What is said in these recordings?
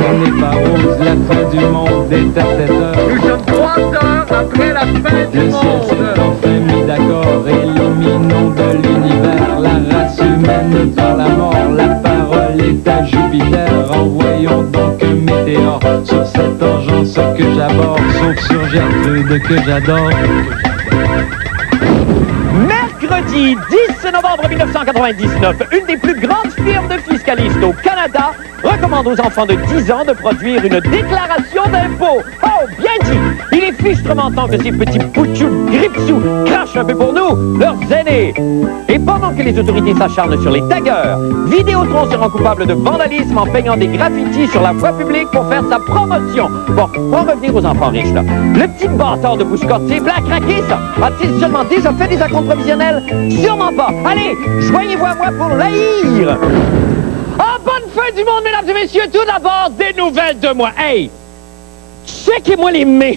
ce n'est pas rose, la fin du monde est à 7 heures. Nous sommes 3 heures après la fin du Le ciel s'est monde. enfin mis d'accord, éliminons de l'univers la race humaine par la mort. La parole est à Jupiter, envoyons donc un météore sur cette engeance que j'aborde, sauf sur Gertrude que j'adore. Mercredi 10 novembre 1999, une des plus grandes firmes de fiscalistes au Canada recommande aux enfants de 10 ans de produire une déclaration d'impôt. Oh, bien dit! Il est fichtrement temps que ces petits poutchous gripsous crachent un peu pour nous, leurs aînés. Et pendant que les autorités s'acharnent sur les taggeurs, Vidéotron sera coupable de vandalisme en peignant des graffitis sur la voie publique pour faire sa promotion. Bon, pour en revenir aux enfants riches, là. Le petit bâtard de Bouche-Corte, c'est blanc craqué, ça. A-t-il seulement déjà fait des acomptes provisionnels? Sûrement pas. Allez, joignez-vous à moi pour l'haïr. Ah, bonne fin du monde, mesdames et messieurs. Tout d'abord, des nouvelles de moi. Hey, checkez-moi les mains.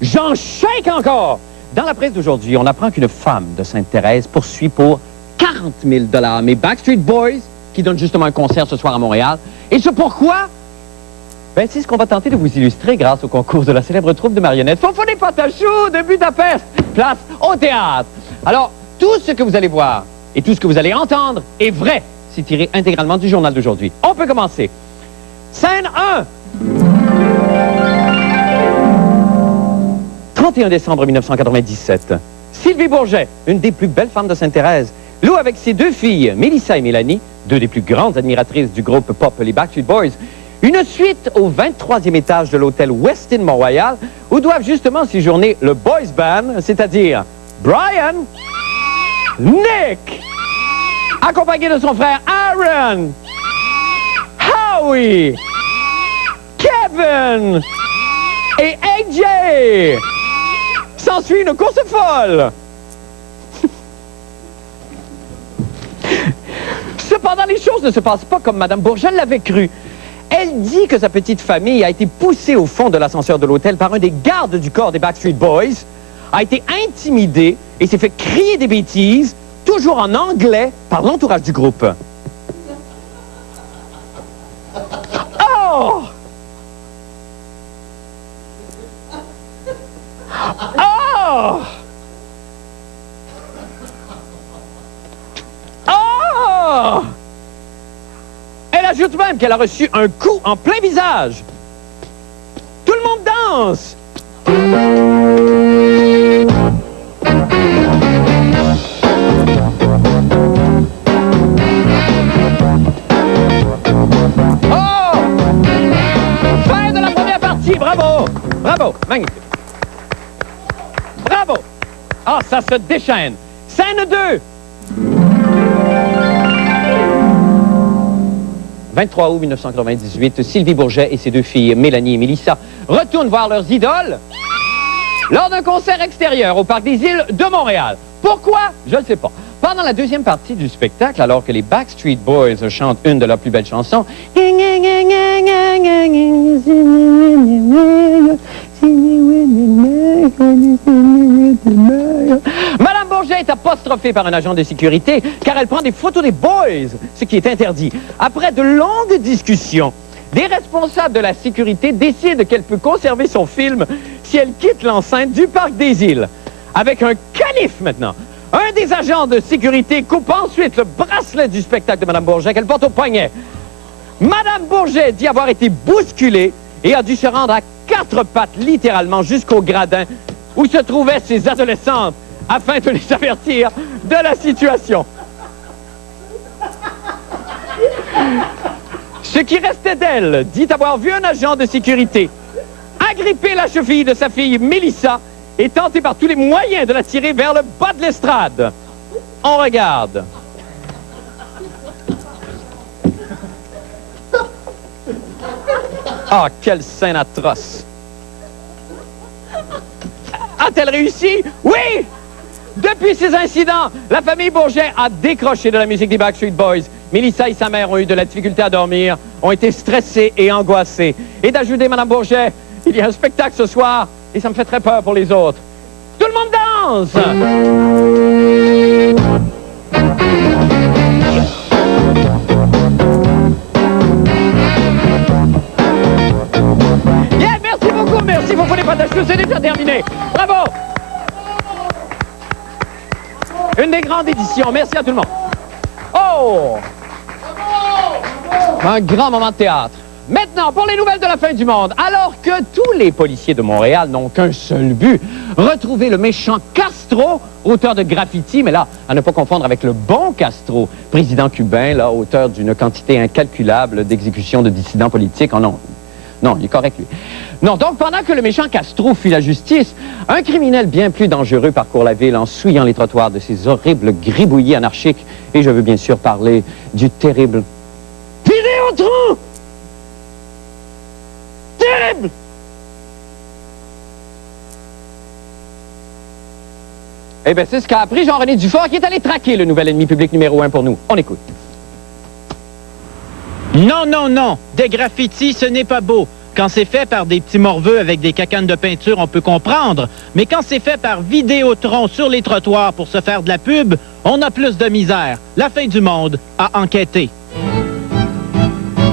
J'en shake encore. Dans la presse d'aujourd'hui, on apprend qu'une femme de Sainte-Thérèse poursuit pour 40 000 $ mes Backstreet Boys, qui donnent justement un concert ce soir à Montréal. Et ce pourquoi? Ben, c'est ce qu'on va tenter de vous illustrer grâce au concours de la célèbre troupe de marionnettes Fonfoné Patachou de Budapest, place au théâtre. Alors, tout ce que vous allez voir et tout ce que vous allez entendre est vrai. C'est tiré intégralement du journal d'aujourd'hui. On peut commencer. Scène 1. 31 décembre 1997. Sylvie Bourget, une des plus belles femmes de Sainte-Thérèse, loue avec ses deux filles, Mélissa et Mélanie, deux des plus grandes admiratrices du groupe pop les Backstreet Boys, une suite au 23e étage de l'hôtel Westin Mont-Royal, où doivent justement séjourner le boys band, c'est-à-dire Brian, Nick, accompagné de son frère Aaron, Howie, Kevin et AJ. S'ensuit une course folle. Cependant, les choses ne se passent pas comme Mme Bourget l'avait cru. Elle dit que sa petite famille a été poussée au fond de l'ascenseur de l'hôtel par un des gardes du corps des Backstreet Boys, a été intimidée et s'est fait crier des bêtises, toujours en anglais, par l'entourage du groupe. Oh! Oh! Oh! Elle ajoute même qu'elle a reçu un coup en plein visage. Tout le monde danse! Oh! Fin de la première partie, bravo! Bravo, magnifique. Bravo! Ah, ça se déchaîne. Scène 2. 23 août 1998, Sylvie Bourget et ses deux filles, Mélanie et Mélissa, retournent voir leurs idoles lors d'un concert extérieur au Parc des Îles de Montréal. Pourquoi? Je ne sais pas. Pendant la deuxième partie du spectacle, alors que les Backstreet Boys chantent une de leurs plus belles chansons, Madame Bourget est apostrophée par un agent de sécurité car elle prend des photos des boys, ce qui est interdit. Après de longues discussions, des responsables de la sécurité décident qu'elle peut conserver son film si elle quitte l'enceinte du Parc des Îles. Avec un calife maintenant. Un des agents de sécurité coupe ensuite le bracelet du spectacle de Madame Bourget qu'elle porte au poignet. Madame Bourget dit avoir été bousculée et a dû se rendre à quatre pattes, littéralement, jusqu'au gradin où se trouvaient ses adolescentes afin de les avertir de la situation. Ce qui restait d'elle dit avoir vu un agent de sécurité agripper la cheville de sa fille Mélissa et tenter par tous les moyens de la tirer vers le bas de l'estrade. On regarde. Ah, quelle scène atroce! A-t-elle réussi? Oui! Depuis ces incidents, la famille Bourget a décroché de la musique des Backstreet Boys. Mélissa et sa mère ont eu de la difficulté à dormir, ont été stressées et angoissées. Et d'ajouter, Madame Bourget, il y a un spectacle ce soir et ça me fait très peur pour les autres. Tout le monde danse! que c'est déjà terminé. Bravo! Une des grandes éditions. Merci à tout le monde. Oh! Un grand moment de théâtre. Maintenant, pour les nouvelles de la fin du monde, alors que tous les policiers de Montréal n'ont qu'un seul but, retrouver le méchant Castro, auteur de graffiti, mais là, à ne pas confondre avec le bon Castro, président cubain, là, auteur d'une quantité incalculable d'exécutions de dissidents politiques. Oh non, non, il est correct, lui. Non, donc, pendant que le méchant Castro fuit la justice, un criminel bien plus dangereux parcourt la ville en souillant les trottoirs de ces horribles gribouillis anarchiques. Et je veux bien sûr parler du terrible Vidéotron! Terrible! Eh bien, c'est ce qu'a appris Jean-René Dufort, qui est allé traquer le nouvel ennemi public numéro 1 pour nous. On écoute. Non, non, non. Des graffitis, ce n'est pas beau. Quand c'est fait par des petits morveux avec des cacanes de peinture, on peut comprendre. Mais quand c'est fait par Vidéotron sur les trottoirs pour se faire de la pub, on a plus de misère. La fin du monde a enquêté.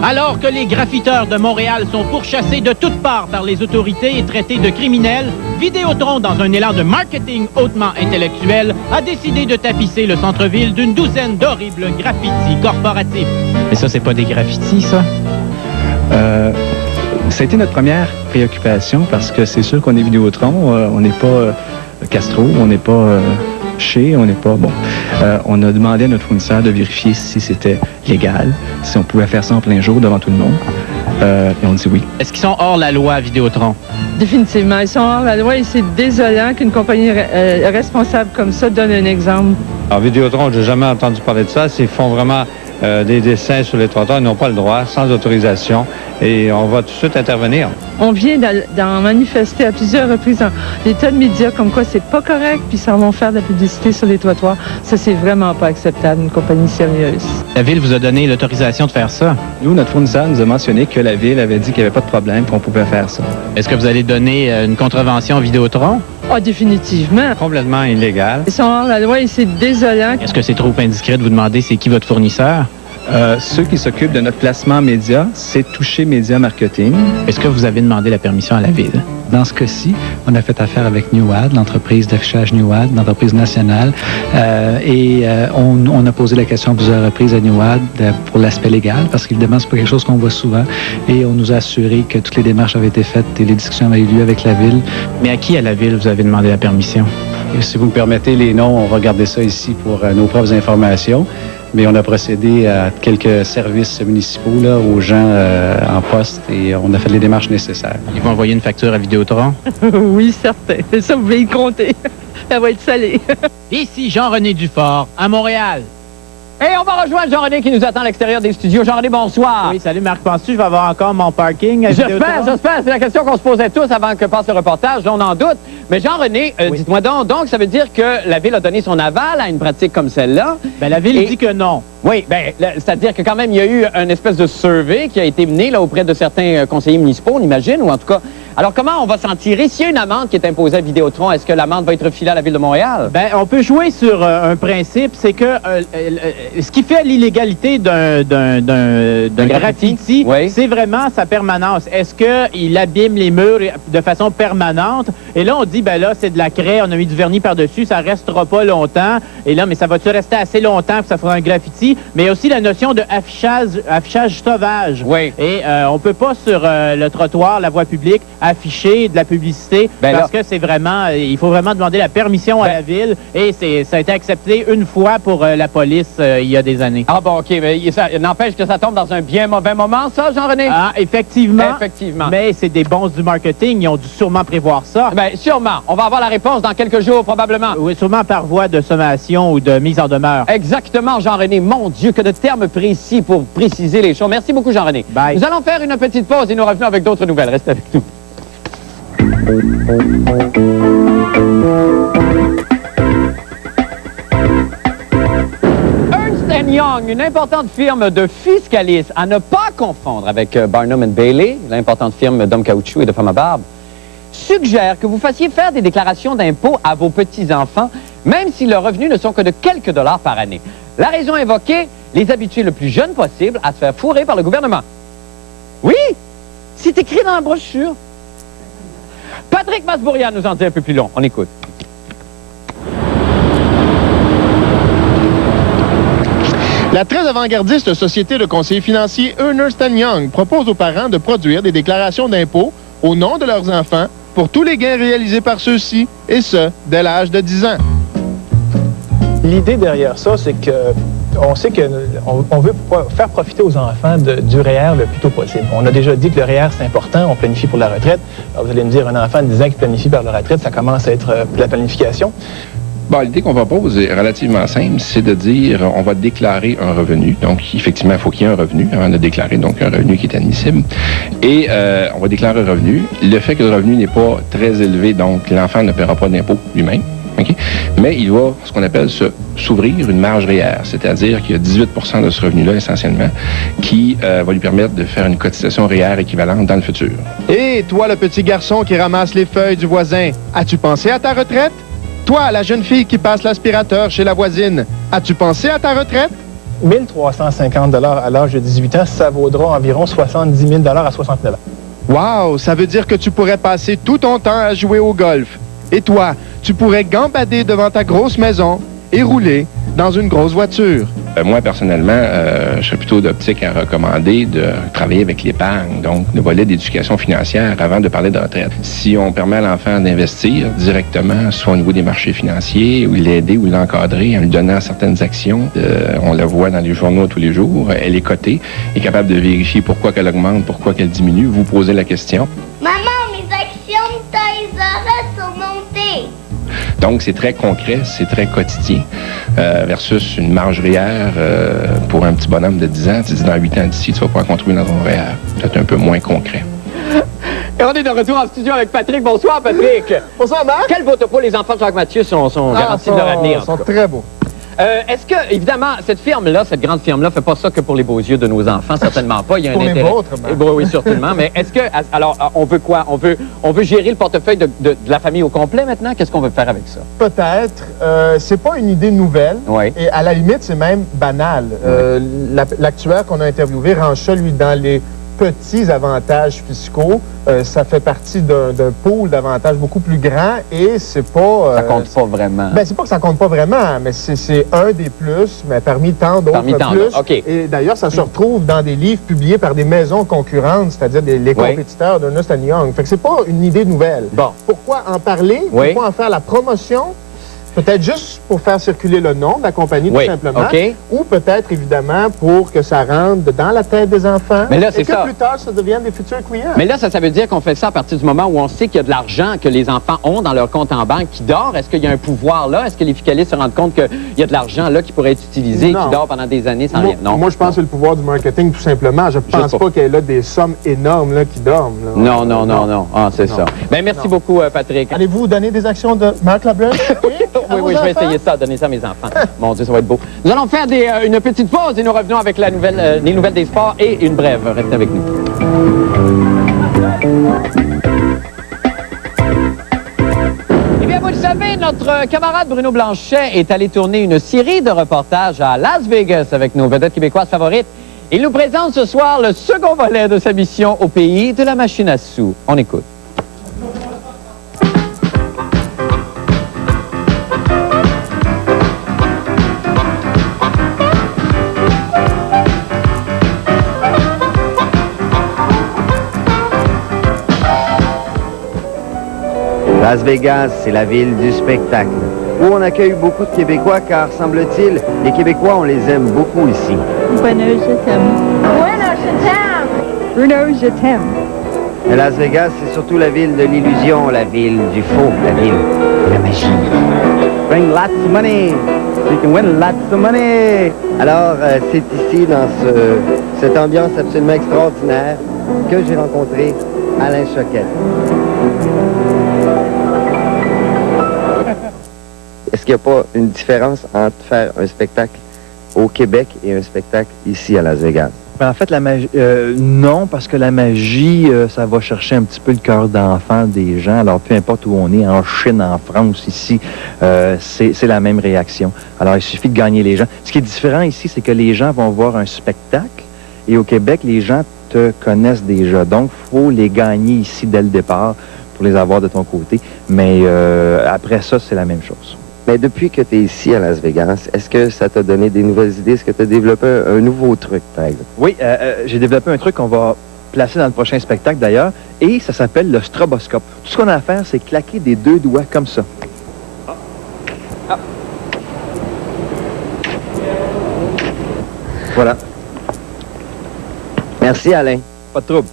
Alors que les graffiteurs de Montréal sont pourchassés de toutes parts par les autorités et traités de criminels, Vidéotron, dans un élan de marketing hautement intellectuel, a décidé de tapisser le centre-ville d'une douzaine d'horribles graffitis corporatifs. Mais ça, c'est pas des graffitis, ça? Ça a été notre première préoccupation parce que c'est sûr qu'on est Vidéotron, on n'est pas Castro, on n'est pas Chez, on n'est pas... Bon, on a demandé à notre fournisseur de vérifier si c'était légal, si on pouvait faire ça en plein jour devant tout le monde, et on dit oui. Est-ce qu'ils sont hors la loi, Vidéotron? Définitivement, ils sont hors la loi et c'est désolant qu'une compagnie responsable comme ça donne un exemple. Alors, Vidéotron, je n'ai jamais entendu parler de ça. Ils font vraiment des dessins sur les trottoirs. Ils n'ont pas le droit, sans autorisation. Et on va tout de suite intervenir. On vient d'en manifester à plusieurs reprises dans des tas de médias comme quoi c'est pas correct, puis ça vont faire de la publicité sur les trottoirs. Ça, c'est vraiment pas acceptable, une compagnie sérieuse. La Ville vous a donné l'autorisation de faire ça? Nous, notre fournisseur nous a mentionné que la Ville avait dit qu'il n'y avait pas de problème, qu'on pouvait faire ça. Est-ce que vous allez donner une contrevention à Vidéotron? Ah, définitivement. Complètement illégal. Ils sont hors la loi et c'est désolant. Est-ce que c'est trop indiscret de vous demander c'est qui votre fournisseur? Ceux qui s'occupent de notre placement média, c'est Toucher Média Marketing. Est-ce que vous avez demandé la permission à la Ville? Dans ce cas-ci, on a fait affaire avec NewAd, l'entreprise d'affichage NewAd, l'entreprise nationale, et on a posé la question à plusieurs reprises à NewAd pour l'aspect légal, parce qu'évidemment, c'est pas quelque chose qu'on voit souvent, et on nous a assuré que toutes les démarches avaient été faites et les discussions avaient eu lieu avec la Ville. Mais à qui à la Ville vous avez demandé la permission? Et si vous me permettez les noms, on va regarder ça ici pour nos propres informations. Mais on a procédé à quelques services municipaux là, aux gens en poste et on a fait les démarches nécessaires. Ils vont envoyer une facture à Vidéotron? Oui, certain. Ça, vous pouvez y compter. Elle va être salée. Ici Jean-René Dufort, à Montréal. Et on va rejoindre Jean-René qui nous attend à l'extérieur des studios. Jean-René, bonsoir. Oui, salut Marc. Penses-tu que je vais avoir encore mon parking à Vidéotron? J'espère. C'est la question qu'on se posait tous avant que passe le reportage. On en doute. Mais Jean-René, oui. Dites-moi donc, ça veut dire que la Ville a donné son aval à une pratique comme celle-là? Ben, la Ville dit que non. Oui, c'est-à-dire que quand même, il y a eu une espèce de survey qui a été mené là, auprès de certains conseillers municipaux, on imagine, ou en tout cas... Alors, comment on va s'en tirer? S'il y a une amende qui est imposée à Vidéotron, est-ce que l'amende va être filée à la Ville de Montréal? Ben, on peut jouer sur un principe, c'est que ce qui fait l'illégalité d'un graffiti, oui, c'est vraiment sa permanence. Est-ce qu'il abîme les murs de façon permanente? Et là, on dit, ben là, c'est de la craie, on a mis du vernis par-dessus, ça restera pas longtemps. Et là, mais ça va-tu rester assez longtemps pour que ça fera un graffiti? Mais il y a aussi la notion de affichage sauvage. Oui. Et on peut pas, sur le trottoir, la voie publique, afficher de la publicité parce que c'est vraiment, il faut vraiment demander la permission à la Ville et ça a été accepté une fois pour la police il y a des années. Ah bon, OK, mais ça n'empêche que ça tombe dans un bien mauvais moment, ça, Jean-René? Ah, effectivement. Effectivement. Mais c'est des bons du marketing, ils ont dû sûrement prévoir ça. Bien, sûrement. On va avoir la réponse dans quelques jours, probablement. Oui, sûrement par voie de sommation ou de mise en demeure. Exactement, Jean-René. Mon Dieu, que de termes précis pour préciser les choses. Merci beaucoup, Jean-René. Bye. Nous allons faire une petite pause et nous revenons avec d'autres nouvelles. Restez avec nous. Ernst & Young, une importante firme de fiscalistes, à ne pas confondre avec Barnum & Bailey, l'importante firme d'hommes caoutchouc et de femmes à barbe, suggère que vous fassiez faire des déclarations d'impôts à vos petits-enfants, même si leurs revenus ne sont que de quelques dollars par année. La raison invoquée, les habituer le plus jeune possible à se faire fourrer par le gouvernement. Oui, c'est écrit dans la brochure. Pas Patrick Masbourian nous en dit un peu plus long. On écoute. La très avant-gardiste société de conseillers financiers Ernst & Young propose aux parents de produire des déclarations d'impôts au nom de leurs enfants pour tous les gains réalisés par ceux-ci, et ce, dès l'âge de 10 ans. L'idée derrière ça, c'est que on sait qu'on veut faire profiter aux enfants du REER le plus tôt possible. On a déjà dit que le REER, c'est important, on planifie pour la retraite. Alors, vous allez me dire, un enfant de 10 ans qui planifie vers la retraite, ça commence à être la planification. Bon, l'idée qu'on propose est relativement simple, c'est de dire on va déclarer un revenu. Donc, effectivement, il faut qu'il y ait un revenu avant de déclarer, donc un revenu qui est admissible. Et on va déclarer un revenu. Le fait que le revenu n'est pas très élevé, donc l'enfant ne paiera pas d'impôt lui-même. Okay? Mais il va, ce qu'on appelle, s'ouvrir une marge REER, c'est-à-dire qu'il y a 18 de ce revenu-là, essentiellement, qui va lui permettre de faire une cotisation REER équivalente dans le futur. Et toi, le petit garçon qui ramasse les feuilles du voisin, as-tu pensé à ta retraite? Toi, la jeune fille qui passe l'aspirateur chez la voisine, as-tu pensé à ta retraite? 1 350 $ à l'âge de 18 ans, ça vaudra environ 70 000 $ à 69 ans. Wow! Ça veut dire que tu pourrais passer tout ton temps à jouer au golf. Et toi, tu pourrais gambader devant ta grosse maison et rouler dans une grosse voiture. Moi, personnellement, je serais plutôt d'optique à recommander de travailler avec l'épargne, donc le volet d'éducation financière avant de parler de retraite. Si on permet à l'enfant d'investir directement, soit au niveau des marchés financiers, ou l'aider ou l'encadrer en lui donnant certaines actions, on la voit dans les journaux tous les jours, elle est cotée, est capable de vérifier pourquoi qu'elle augmente, pourquoi qu'elle diminue, vous posez la question. Maman, mes actions de Toys R Us sont montées. Donc, c'est très concret, c'est très quotidien, versus une marge REER pour un petit bonhomme de 10 ans. Tu dis, dans 8 ans d'ici, tu vas pouvoir contribuer dans ton REER. Peut-être un peu moins concret. Et on est de retour en studio avec Patrick. Bonsoir, Patrick. Bonsoir, Marc. Quel beau topo, les enfants de Jacques-Mathieu sont garantis de leur avenir. Ils sont très beaux. Est-ce que, évidemment, cette firme-là, cette grande firme-là, fait pas ça que pour les beaux yeux de nos enfants? Certainement pas. Il y a un pour intérêt. Les vôtres, oui, certainement. Mais est-ce que, alors, on veut quoi? On veut gérer le portefeuille de la famille au complet maintenant? Qu'est-ce qu'on veut faire avec ça? Peut-être. C'est pas une idée nouvelle. Oui. Et à la limite, c'est même banal. L'actuaire qu'on a interviewé range ça, lui, dans les petits avantages fiscaux. Ça fait partie d'un pool d'avantages beaucoup plus grand et c'est pas... ça compte pas vraiment. Ben, c'est pas que ça compte pas vraiment, mais c'est un des plus, mais parmi tant d'autres plus. Okay. Et d'ailleurs, ça se retrouve dans des livres publiés par des maisons concurrentes, c'est-à-dire les compétiteurs de Ernst & Young. Fait que c'est pas une idée nouvelle. Bon. Pourquoi en parler? Pourquoi en faire la promotion? Peut-être juste pour faire circuler le nom de la compagnie, tout simplement. Ou peut-être, évidemment, pour que ça rentre dans la tête des enfants. Mais là, et que plus tard, ça devienne des futurs clients. Mais là, ça veut dire qu'on fait ça à partir du moment où on sait qu'il y a de l'argent que les enfants ont dans leur compte en banque qui dort. Est-ce qu'il y a un pouvoir là? Est-ce que les fiscalistes se rendent compte qu'il y a de l'argent là qui pourrait être utilisé et qui dort pendant des années sans rien? Non. Moi, je pense que c'est le pouvoir du marketing, tout simplement. Je pense pas qu'il y ait là des sommes énormes là, qui dorment. Là. Non. Ah, c'est ça. Ben, merci beaucoup, Patrick. Allez-vous donner des actions de Marc Labrèche? Oui, je vais essayer ça, donner ça à mes enfants. Mon Dieu, ça va être beau. Nous allons faire une petite pause et nous revenons avec les nouvelles des sports et une brève. Restez avec nous. Eh bien, vous le savez, notre camarade Bruno Blanchet est allé tourner une série de reportages à Las Vegas avec nos vedettes québécoises favorites. Il nous présente ce soir le second volet de sa mission au pays de la machine à sous. On écoute. Las Vegas, c'est la ville du spectacle, où on accueille beaucoup de Québécois, car, semble-t-il, les Québécois, on les aime beaucoup ici. Bruno, je t'aime. Bruno, je t'aime. Bruno, je t'aime. Et Las Vegas, c'est surtout la ville de l'illusion, la ville du faux, la ville de la magie. Bring lots of money, so you can win lots of money. Alors, c'est ici, dans cette ambiance absolument extraordinaire, que j'ai rencontré Alain Choquette. Est-ce qu'il n'y a pas une différence entre faire un spectacle au Québec et un spectacle ici à Las Vegas? Ben, en fait, la magie, non, parce que la magie, ça va chercher un petit peu le cœur d'enfant des gens. Alors, peu importe où on est, en Chine, en France, ici, c'est la même réaction. Alors, il suffit de gagner les gens. Ce qui est différent ici, c'est que les gens vont voir un spectacle et au Québec, les gens te connaissent déjà. Donc, il faut les gagner ici dès le départ pour les avoir de ton côté. Mais après ça, c'est la même chose. Mais depuis que tu es ici à Las Vegas, est-ce que ça t'a donné des nouvelles idées? Est-ce que tu as développé un nouveau truc, par exemple? Oui, j'ai développé un truc qu'on va placer dans le prochain spectacle d'ailleurs, et ça s'appelle le stroboscope. Tout ce qu'on a à faire, c'est claquer des 2 doigts comme ça. Voilà. Merci, Alain. Pas de trouble.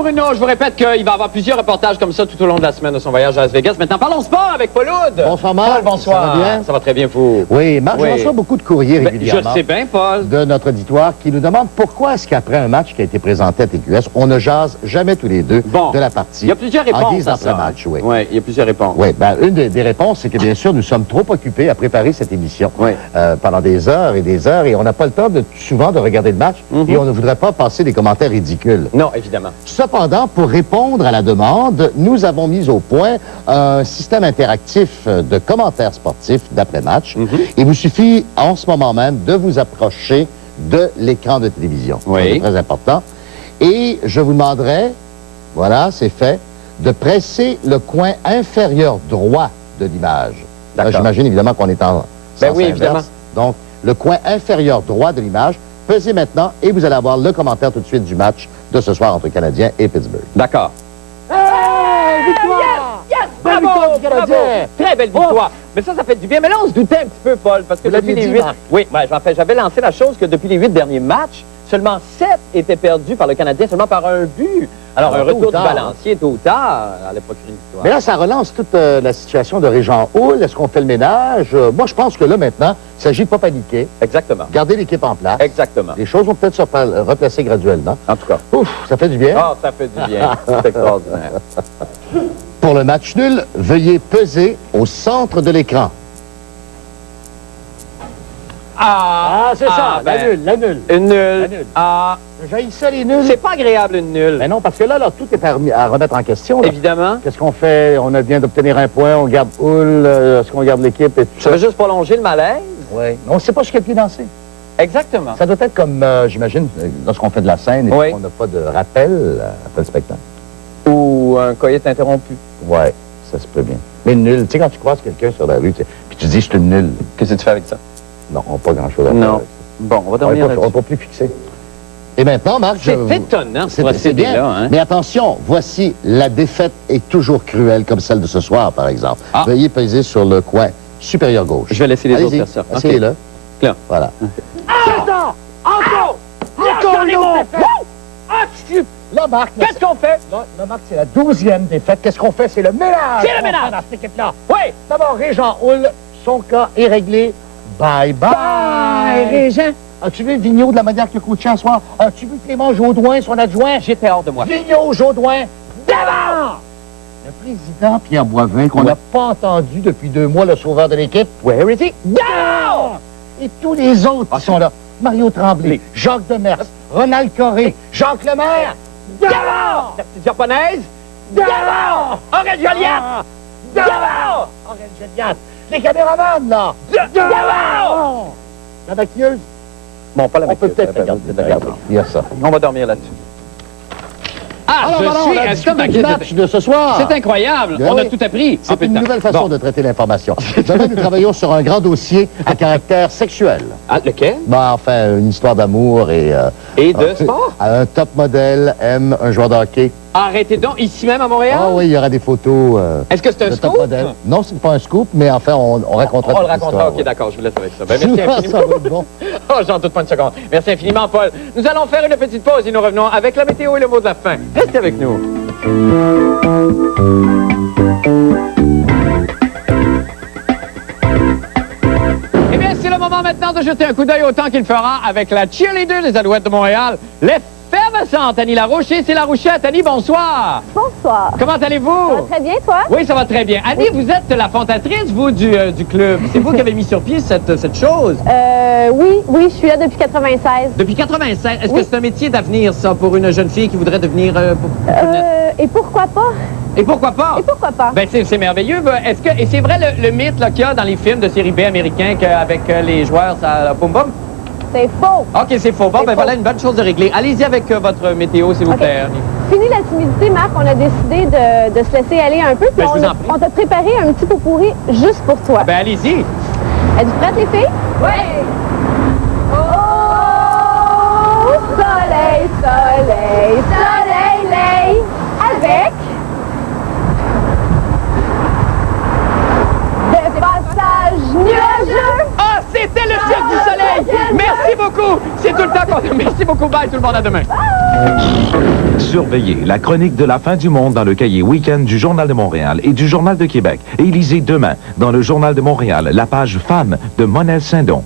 Bruno, je vous répète qu'il va y avoir plusieurs reportages comme ça tout au long de la semaine de son voyage à Las Vegas. Maintenant, parlons sport avec Paul Oud. Bonsoir, Marc. Paul, bonsoir. Ça va bien? Ça va très bien, vous. Oui, Marc, je reçois beaucoup de courriers régulièrement. Je sais bien, Paul. De notre auditoire qui nous demande pourquoi est-ce qu'après un match qui a été présenté à TQS, on ne jase jamais tous les deux de la partie. Il y a plusieurs réponses en guise à ça. d'après-match, oui. Oui, il y a plusieurs réponses. Oui, bien, une des réponses, c'est que bien sûr, nous sommes trop occupés à préparer cette émission pendant des heures, et on n'a pas le temps souvent de regarder le match, et on ne voudrait pas passer des commentaires ridicules. Non, évidemment. Cependant, pour répondre à la demande, nous avons mis au point un système interactif de commentaires sportifs d'après-match. Il vous suffit en ce moment même de vous approcher de l'écran de télévision. C'est très important. Et je vous demanderai, voilà, c'est fait, de presser le coin inférieur droit de l'image. J'imagine évidemment qu'on est en sens oui, inverse. évidemment. Donc, le coin inférieur droit de l'image, pesez maintenant et vous allez avoir le commentaire tout de suite du match de ce soir entre Canadiens et Pittsburgh. D'accord. Hey, victoire! Yes! Bravo! Bravo! Très belle victoire. Mais ça fait du bien. Mais là, on se doutait un petit peu, Paul, parce que depuis les 8... Oui, j'avais lancé la chose que depuis les 8 derniers matchs, seulement 7 étaient perdus par le Canadien, seulement par un but. Alors, un retour du balancier tôt ou tard allait procurer une victoire. Mais là, ça relance toute la situation de Régent Houle. Est-ce qu'on fait le ménage? Moi, je pense que là, maintenant, il s'agit de ne pas paniquer. Exactement. Garder l'équipe en place. Exactement. Les choses vont peut-être se replacer graduellement. En tout cas. Ouf, ça fait du bien. Ah, ça fait du bien. C'est extraordinaire. Pour le match nul, veuillez peser au centre de l'écran. C'est ça, la nulle. Une nulle. La nulle. J'haïs ça, les nuls. C'est pas agréable, une nulle. Mais non, parce que là, tout est à remettre en question. Là. Évidemment. Qu'est-ce qu'on fait? On vient d'obtenir un point, on garde Houle, est-ce qu'on garde l'équipe et tout ça? Ça veut juste prolonger le malaise? Oui. On ne sait pas sur quel pied danser. Exactement. Ça doit être comme, j'imagine, lorsqu'on fait de la scène et qu'on n'a pas de rappel après le spectacle. Ou un coït interrompu. Oui, ça se peut bien. Mais nul, tu sais, quand tu croises quelqu'un sur la rue, puis tu dis, je suis une nulle. Qu'est-ce que tu fais avec ça? Non, pas grand-chose à faire. Non. Bon, on va dormir on n'est pas plus fixé. Et maintenant, Marc, c'est étonnant, ce procédé-là. Hein? Mais attention, voici, la défaite est toujours cruelle, comme celle de ce soir, par exemple. Veuillez peser sur le coin supérieur gauche. Je vais laisser les autres faire ça. Essayez-le. Là. Voilà. Attends! Encore une autre défaite! Là, Marc... Qu'est-ce qu'on fait? Là, Marc, c'est la 12e défaite. Qu'est-ce qu'on fait? C'est le ménage! C'est le ménage! Dans cette équipe-là. Oui! D'abord, Régent Houle, son cas est réglé. Bye, bye! Bye, Régent! As-tu vu Vigneault de la manière qu'il a coaché ce soir? As-tu vu Clément Jaudoin, son adjoint? J'étais hors de moi. Vigneault, Jaudoin, d'abord! Le président Pierre Boivin, qu'on n'a pas entendu depuis 2 mois, le sauveur de l'équipe. Where is he? D'abord! Et tous les autres qui sont là. Mario Tremblay, Jacques Demers, Ronald Corré, Jacques Lemaire. D'abord! La petite japonaise? D'abord! Aurèle Joliat! D'abord! Aurèle Joliat! Les caméramans, là! D'abord! La maquilleuse? Bon, pas la maquilleuse. On peut peut-être regarder. Il y a ça. On va dormir là-dessus. Alors, on a discuté du match de ce soir. C'est incroyable. On a tout appris. C'est une nouvelle façon de traiter l'information. Demain, nous travaillons sur un grand dossier à caractère sexuel. Ah, lequel? Enfin, une histoire d'amour et de sport? Un top modèle aime un joueur de hockey. Arrêtez donc, ici même à Montréal? Ah oui, il y aura des photos. Est-ce que c'est un scoop? Non, c'est pas un scoop, mais enfin, on racontera. On le racontera, ok, d'accord, je vous laisse avec ça. Ben, merci infiniment. Ça va être bon. Oh, j'en doute pas une seconde. Merci infiniment, Paul. Nous allons faire une petite pause et nous revenons avec la météo et le mot de la fin. Restez avec nous. Eh bien, c'est le moment maintenant de jeter un coup d'œil au temps qu'il fera avec la cheerleader des Alouettes de Montréal, les Feathers! commerçante Annie Larouche et c'est Larouchette. Annie, bonsoir. Bonsoir. Comment allez-vous? Ça va très bien, toi? Oui, ça va très bien. Annie, vous êtes la fondatrice, vous, du club. C'est vous qui avez mis sur pied cette chose? Oui, je suis là depuis 96. Depuis 96? Est-ce que c'est un métier d'avenir, ça, pour une jeune fille qui voudrait devenir... Et pourquoi pas? Et pourquoi pas? Et pourquoi pas? Ben, c'est merveilleux. Et c'est vrai le mythe qu'il y a dans les films de série B américains qu'avec les joueurs, ça boum boum? C'est faux. OK, c'est faux. Bon, ben voilà une bonne chose de régler. Allez-y avec votre météo, s'il vous plaît, Annie. Fini la timidité, Marc. On a décidé de se laisser aller un peu. Puis on t'a préparé un petit pot pourri juste pour toi. Ben, allez-y. Êtes-vous prêtes, les filles? Oui. Oh, soleil, soleil, soleil, lay, avec des passages nuageux. Ah, c'était le Cirque du Soleil! Merci beaucoup! C'est tout le temps qu'on... Merci beaucoup, bye, tout le monde, à demain. Surveillez la chronique de la fin du monde dans le cahier Week-end du Journal de Montréal et du Journal de Québec. Et lisez demain, dans le Journal de Montréal, la page Femmes de Monel Saint-Don.